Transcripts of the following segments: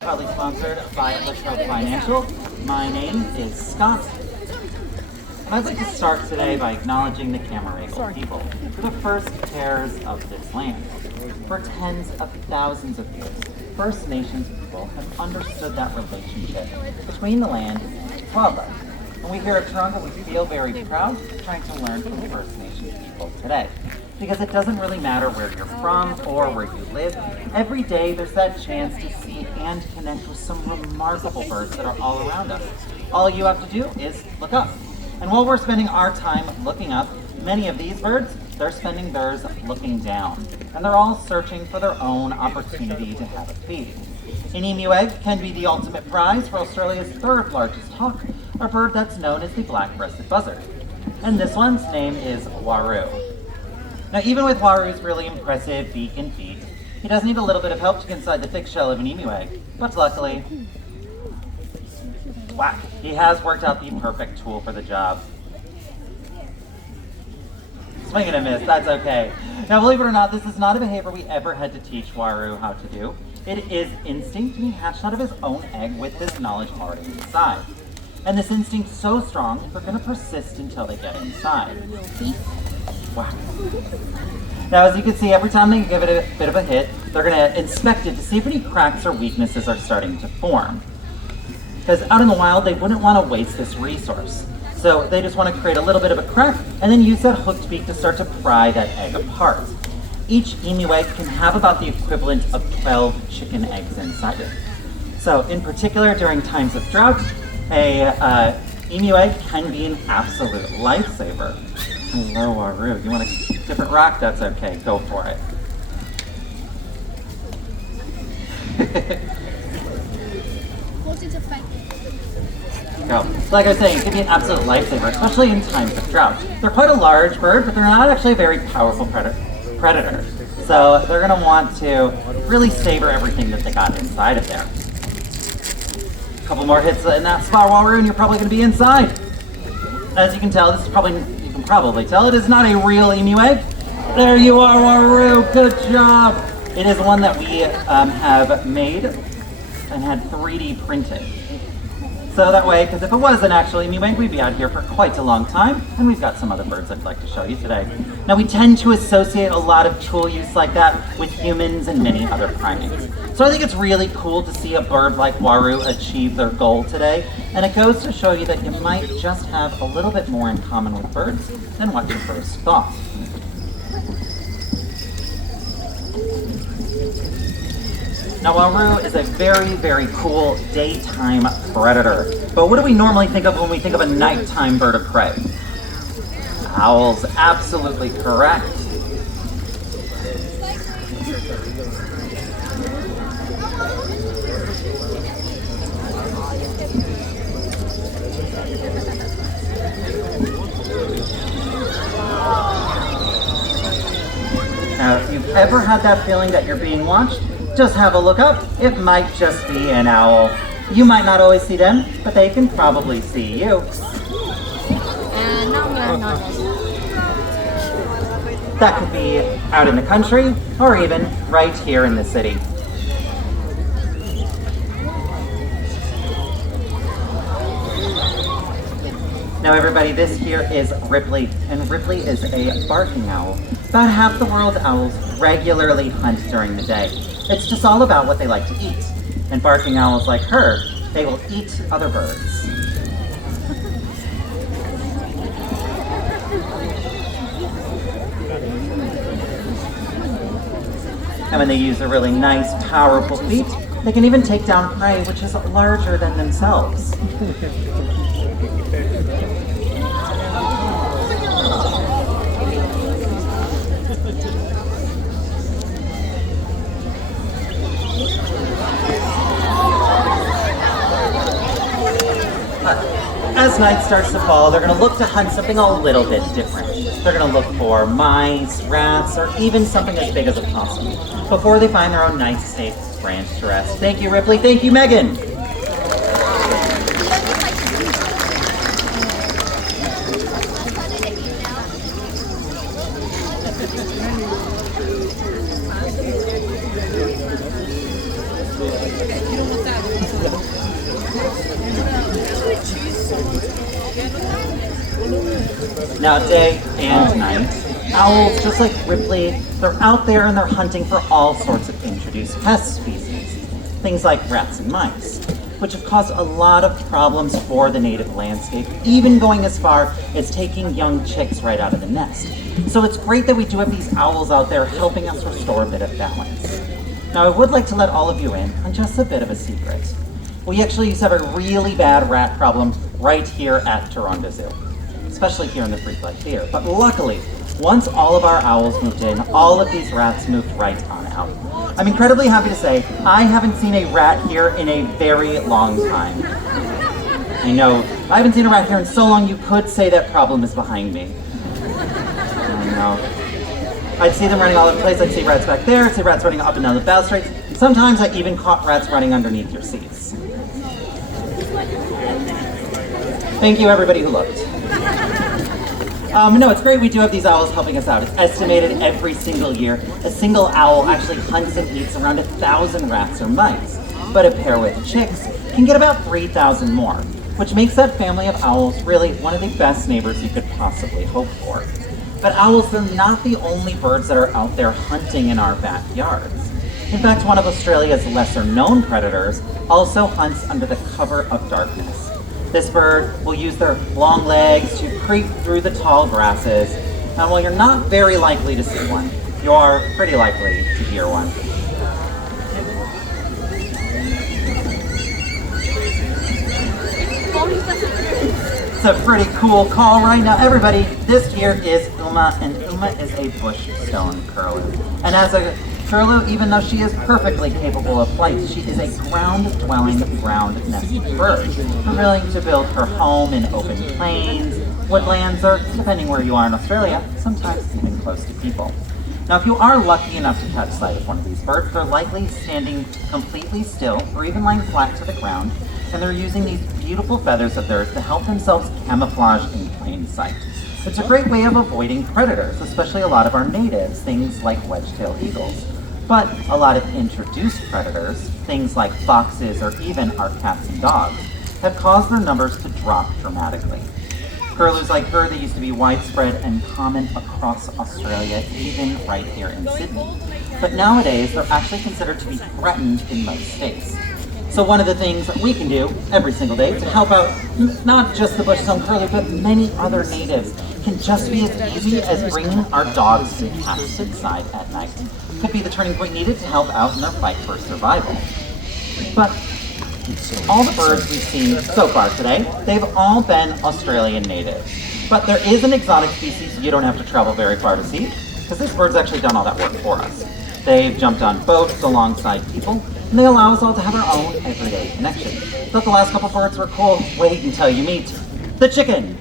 Proudly sponsored by Litchfield Financial. My name is Scott. I'd like to start today by acknowledging the Camaragal people, for the first heirs of this land. For tens of thousands of years, First Nations people have understood that relationship between the land and wildlife. And we here at Taronga, we feel very proud trying to learn from the First Nations people today. Because it doesn't really matter where you're from or where you live. Every day there's that chance to see and connect with some remarkable birds that are all around us. All you have to do is look up. And while we're spending our time looking up, many of these birds, they're spending theirs looking down. And they're all searching for their own opportunity to have a feed. An emu egg can be the ultimate prize for Australia's third largest hawk, a bird that's known as the black-breasted buzzard. And this one's name is Waru. Now, even with Waru's really impressive beak and feet, he does need a little bit of help to get inside the thick shell of an emu egg. But luckily, whack, he has worked out the perfect tool for the job. Swing and a miss, that's okay. Now, believe it or not, this is not a behavior we ever had to teach Waru how to do. It is instinct, and he hatched out of his own egg with this knowledge already inside. And this instinct's so strong, they're going to persist until they get inside. Wow. Now, as you can see, every time they give it a bit of a hit, they're going to inspect it to see if any cracks or weaknesses are starting to form. Because out in the wild, they wouldn't want to waste this resource. So they just want to create a little bit of a crack and then use that hooked beak to start to pry that egg apart. Each emu egg can have about the equivalent of 12 chicken eggs inside it. So in particular, during times of drought, a emu egg can be an absolute lifesaver. Hello, Waru. You want a different rock? That's okay. Go for it. Go. Like I was saying, it can be an absolute lifesaver, especially in times of drought. They're quite a large bird, but they're not actually a very powerful predator. So they're going to want to really savor everything that they got inside of there. A couple more hits in that spot, Waru, and you're probably going to be inside. As you can tell, this is probably tell it is not a real emu egg. There you are, Waru. Good job. It is one that we have made and had 3D printed. So that way, because if it was an actual emu egg, we'd be out here for quite a long time. And we've got some other birds I'd like to show you today. Now, we tend to associate a lot of tool use like that with humans and many other primates. So I think it's really cool to see a bird like Waru achieve their goal today. And it goes to show you that you might just have a little bit more in common with birds than what you first thought. Now, Waru is a very, very cool daytime predator. But what do we normally think of when we think of a nighttime bird of prey? Owls, absolutely correct. Now, if you've ever had that feeling that you're being watched, just have a look up. It might just be an owl. You might not always see them, but they can probably see you. That could be out in the country, or even right here in the city. Now everybody, this here is Ripley, and Ripley is a barking owl. About half the world's owls regularly hunt during the day. It's just all about what they like to eat. And barking owls like her, they will eat other birds. And when they use a really nice, powerful beak, they can even take down prey which is larger than themselves. As night starts to fall, they're going to look to hunt something a little bit different. They're going to look for mice, rats, or even something as big as a possum before they find their own nice, safe branch to rest. Thank you, Ripley. Thank you, Megan. You don't want that. Now, day and night, owls, just like Ripley, they're out there and they're hunting for all sorts of introduced pest species. Things like rats and mice, which have caused a lot of problems for the native landscape, even going as far as taking young chicks right out of the nest. So it's great that we do have these owls out there helping us restore a bit of balance. Now, I would like to let all of you in on just a bit of a secret. We actually used to have a really bad rat problem right here at Taronga Zoo, especially here in the Free Flight Theater. But luckily, once all of our owls moved in, all of these rats moved right on out. I'm incredibly happy to say I haven't seen a rat here in a very long time. I know, I haven't seen a rat here in so long you could say that problem is behind me. I know. I'd see them running all over the place. I'd see rats back there, I'd see rats running up and down the balustrades. Sometimes I even caught rats running underneath your seats. Thank you, everybody who looked. No, it's great we do have these owls helping us out. It's estimated every single year a single owl actually hunts and eats around 1,000 rats or mice. But a pair with chicks can get about 3,000 more, which makes that family of owls really one of the best neighbors you could possibly hope for. But owls are not the only birds that are out there hunting in our backyards. In fact, one of Australia's lesser-known predators also hunts under the cover of darkness. This bird will use their long legs to creep through the tall grasses, and while you're not very likely to see one, you are pretty likely to hear one. It's a pretty cool call right now. Everybody, this here is Uma, and Uma is a bush stone curlew. And as a curlew, even though she is perfectly capable of flight, she is a ground-dwelling, ground-nesting bird, willing to build her home in open plains, woodlands, or, depending where you are in Australia, sometimes even close to people. Now, if you are lucky enough to catch sight of one of these birds, they're likely standing completely still or even lying flat to the ground, and they're using these beautiful feathers of theirs to help themselves camouflage in plain sight. It's a great way of avoiding predators, especially a lot of our natives, things like wedge-tailed eagles. But a lot of introduced predators, things like foxes or even our cats and dogs, have caused their numbers to drop dramatically. Curlews like her, they used to be widespread and common across Australia, even right here in Sydney. But nowadays, they're actually considered to be threatened in most states. So one of the things that we can do every single day to help out not just the bush-stone curlew, but many other natives can just be as easy as bringing our dogs and cats inside at night. Could be the turning point needed to help out in their fight for survival. But all the birds we've seen so far today, they've all been Australian natives. But there is an exotic species you don't have to travel very far to see, because this bird's actually done all that work for us. They've jumped on boats alongside people, and they allow us all to have our own everyday connection. Thought the last couple birds were cool. Wait until you meet the chicken.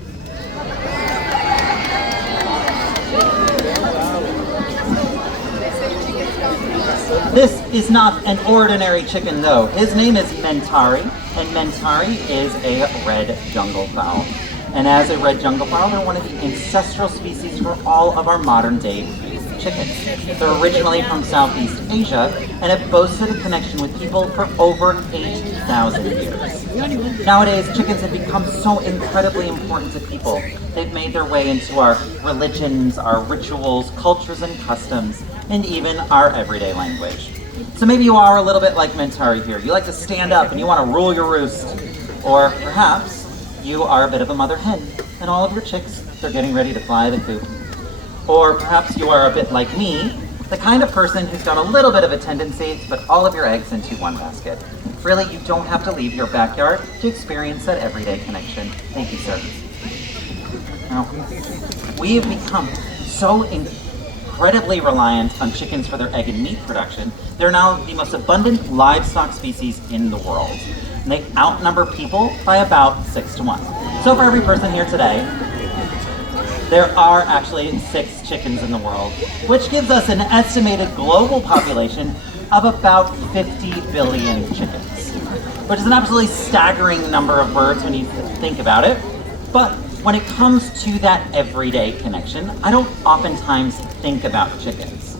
This is not an ordinary chicken though. His name is Mentari, and Mentari is a red jungle fowl. And as a red jungle fowl, they're one of the ancestral species for all of our modern day chickens. They're originally from Southeast Asia and have boasted a connection with people for over 8,000 years. Nowadays, chickens have become so incredibly important to people. They've made their way into our religions, our rituals, cultures and customs, and even our everyday language. So maybe you are a little bit like Mentari here. You like to stand up and you want to rule your roost. Or perhaps you are a bit of a mother hen and all of your chicks, they're getting ready to fly the coop. Or perhaps you are a bit like me, the kind of person who's got a little bit of a tendency to put all of your eggs into one basket. Really, you don't have to leave your backyard to experience that everyday connection. Thank you, sir. Now, we have become so incredibly reliant on chickens for their egg and meat production. They're now the most abundant livestock species in the world. And they outnumber people by about 6 to 1. So for every person here today, there are actually 6 chickens in the world, which gives us an estimated global population of about 50 billion chickens, which is an absolutely staggering number of birds when you think about it. But when it comes to that everyday connection, I don't oftentimes think about chickens.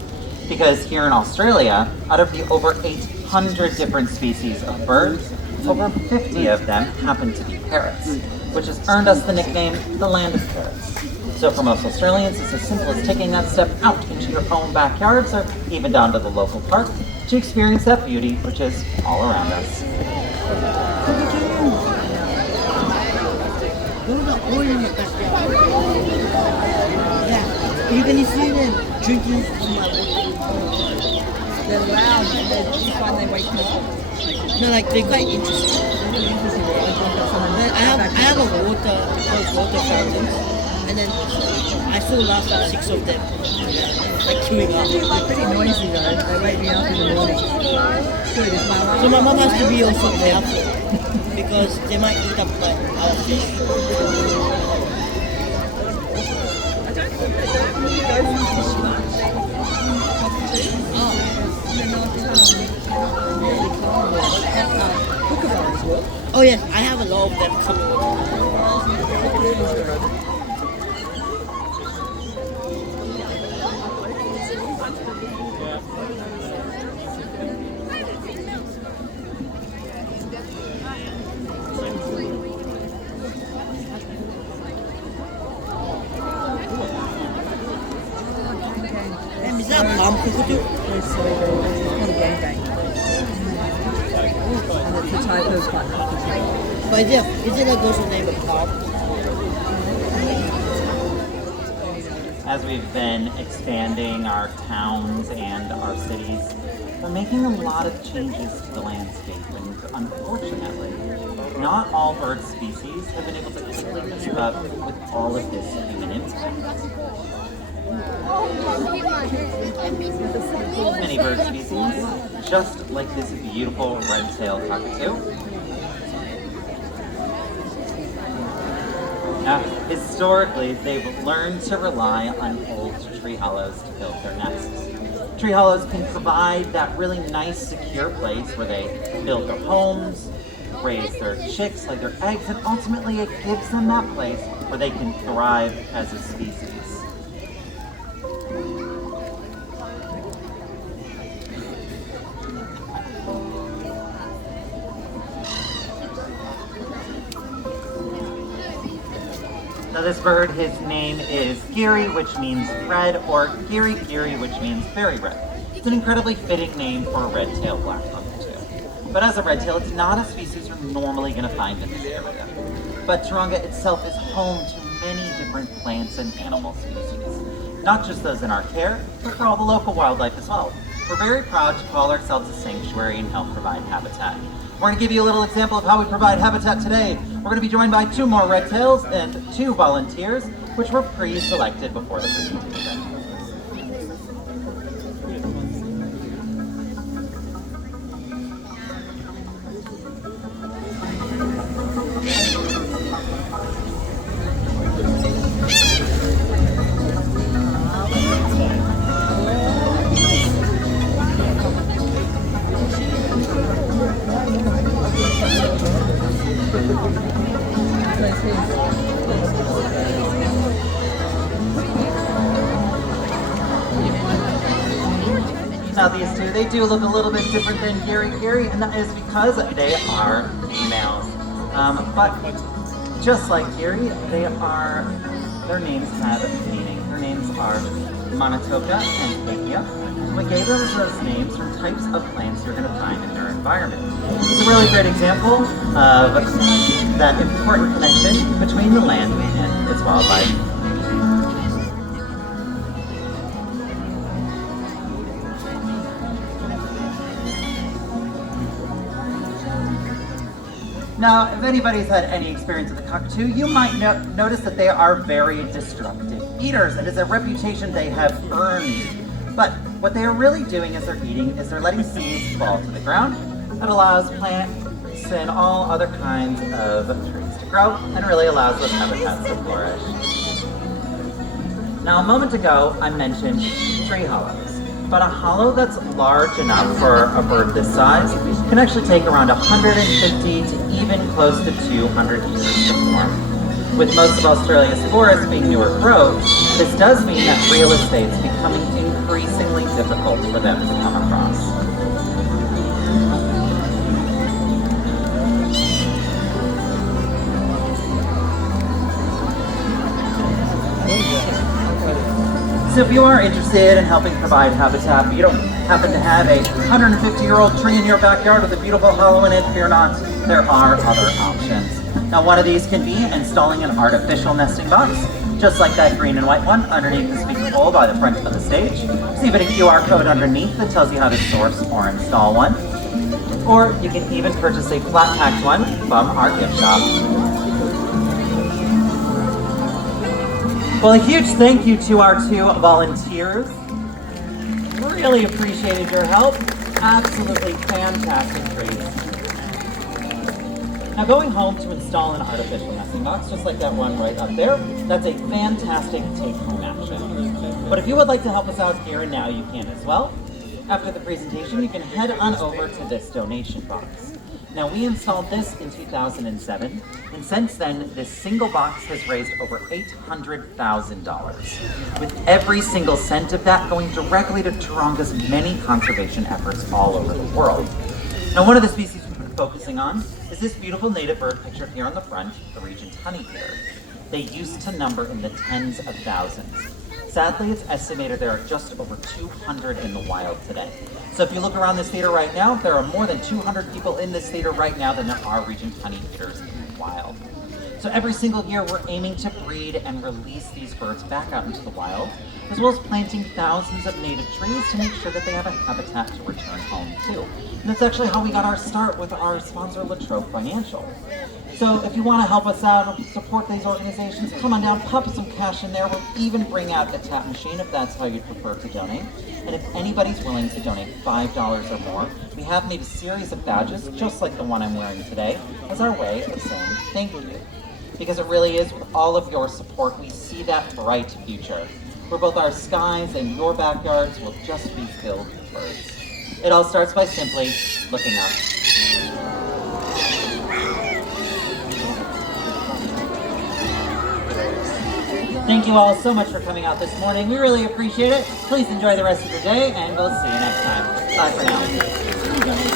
Because here in Australia, out of the over 8 100 different species of birds. Over 50 of them happen to be parrots, which has earned us the nickname the Land of Parrots. So for most Australians, it's as simple as taking that step out into your own backyards or even down to the local park to experience that beauty which is all around us. Yeah, you can see them drinking from my water. They're loud and they find their way to the top. No, like they're quite interesting. I have a those water fountains. And then I saw last like 6 of them, like queuing up. They're pretty noisy though. They wake me up in the morning. So my mum has to be also careful because they might eat up like our fish. Oh yes, I have a lot of them coming. Is that a palm cockatoo? It's called a gangbang. And it's a type of cockatoo. But is it like also named a palm? As we've been expanding our towns and our cities, we're making a lot of changes to the landscape, and unfortunately, not all bird species have been able to quickly keep up with all of this human impact. Many bird species, just like this beautiful red-tailed cockatoo. Now, historically, they've learned to rely on old tree hollows to build their nests. Tree hollows can provide that really nice, secure place where they build their homes, raise their chicks, lay their eggs, and ultimately it gives them that place where they can thrive as a species. Now this bird, his name is Geary, which means red, or Geary, which means very red. It's an incredibly fitting name for a red-tailed black cockatoo. But as a red-tail, it's not a species you're normally going to find in this area. But Taronga itself is home to many different plants and animal species. Not just those in our care, but for all the local wildlife as well. We're very proud to call ourselves a sanctuary and help provide habitat. We're going to give you a little example of how we provide habitat today. We're going to be joined by 2 more red tails and 2 volunteers, which were pre-selected before the presentation. Now these two, they do look a little bit different than Geary, and that is because they are females. But just like Geary, their names have meaning. Their names are Manitoka and Pakia. We gave them those names from types of plants you're going to find in their environment. It's a really great example of that important connection between the land and its wildlife. Now, if anybody's had any experience with a cockatoo, you might notice that they are very destructive eaters. It is a reputation they have earned. But what they are really doing as they're eating is they're letting seeds fall to the ground. That allows plants and all other kinds of trees to grow and really allows those habitats to flourish. Now, a moment ago, I mentioned tree hollows. But a hollow that's large enough for a bird this size can actually take around 150 to even close to 200 years to form. With most of Australia's forests being newer growth, this does mean that real estate is becoming increasingly difficult for them to come across. So if you are interested in helping provide habitat, but you don't happen to have a 150-year-old tree in your backyard with a beautiful hollow in it, fear not, there are other options. Now one of these can be installing an artificial nesting box, just like that green and white one underneath the speaker bowl by the front of the stage. There's even a QR code underneath that tells you how to source or install one. Or you can even purchase a flat-packed one from our gift shop. Well, a huge thank you to our 2 volunteers. Really appreciated your help. Absolutely fantastic trees. Now going home to install an artificial nesting box, just like that one right up there, that's a fantastic take-home action. But if you would like to help us out here and now, you can as well. After the presentation, you can head on over to this donation box. Now we installed this in 2007, and since then, this single box has raised over $800,000, with every single cent of that going directly to Taronga's many conservation efforts all over the world. Now one of the species we've been focusing on is this beautiful native bird pictured here on the front, the regent honeyeater. They used to number in the tens of thousands. Sadly, it's estimated there are just over 200 in the wild today. So if you look around this theater right now, there are more than 200 people in this theater right now than there are regent honeyeaters in the wild. So every single year we're aiming to breed and release these birds back out into the wild, as well as planting thousands of native trees to make sure that they have a habitat to return home to. And that's actually how we got our start with our sponsor, Latrobe Financial. So if you want to help us out, support these organizations, come on down, pop some cash in there. We'll even bring out a tap machine if that's how you'd prefer to donate. And if anybody's willing to donate $5 or more, we have made a series of badges, just like the one I'm wearing today, as our way of saying thank you. Because it really is, with all of your support, we see that bright future, where both our skies and your backyards will just be filled with birds. It all starts by simply looking up. Thank you all so much for coming out this morning. We really appreciate it. Please enjoy the rest of your day, and we'll see you next time. Bye for now.